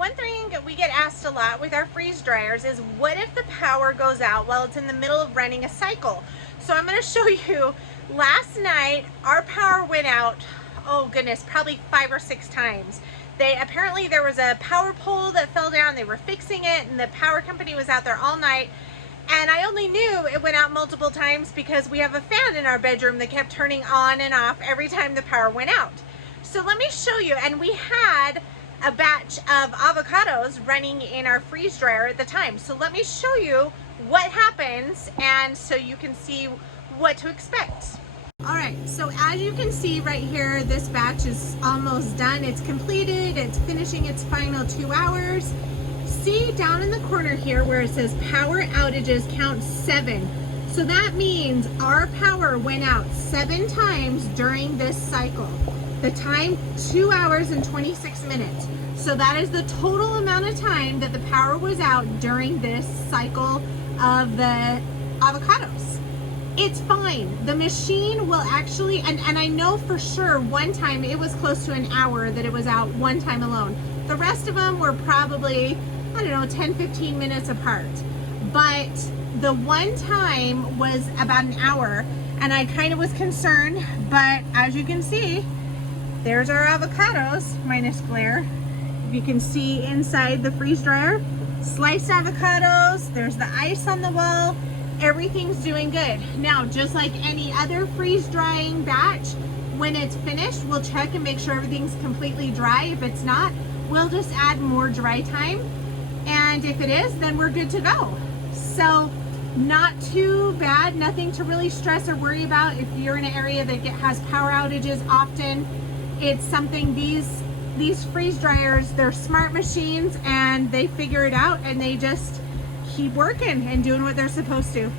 One thing we get asked a lot with our freeze dryers is what if the power goes out while it's in the middle of running a cycle? So I'm going to show you, last night our power went out, oh goodness, probably 5 or 6 times. Apparently there was a power pole that fell down, they were fixing it, and the power company was out there all night. And I only knew it went out multiple times because we have a fan in our bedroom that kept turning on and off every time the power went out. So let me show you, and we had a batch of avocados running in our freeze dryer at the time. So let me show you what happens and so you can see what to expect. All right, so as you can see right here, this batch is almost done. It's completed, it's finishing its final 2 hours. See down in the corner here where it says power outages count 7. So that means our power went out 7 times during this cycle. The time, 2 hours and 26 minutes. So that is the total amount of time that the power was out during this cycle of the avocados. It's fine. The machine will actually, and I know for sure one time it was close to an hour that it was out one time alone. The rest of them were probably, I don't know, 10, 15 minutes apart. But the one time was about an hour, and I kind of was concerned, but as you can see, there's our avocados, minus glare. If you can see inside the freeze dryer, sliced avocados, there's the ice on the wall, everything's doing good. Now, just like any other freeze drying batch, when it's finished, we'll check and make sure everything's completely dry. If it's not, we'll just add more dry time. And if it is, then we're good to go. So not too bad, nothing to really stress or worry about. If you're in an area that has power outages often, it's something, these freeze dryers, they're smart machines and they figure it out and they just keep working and doing what they're supposed to.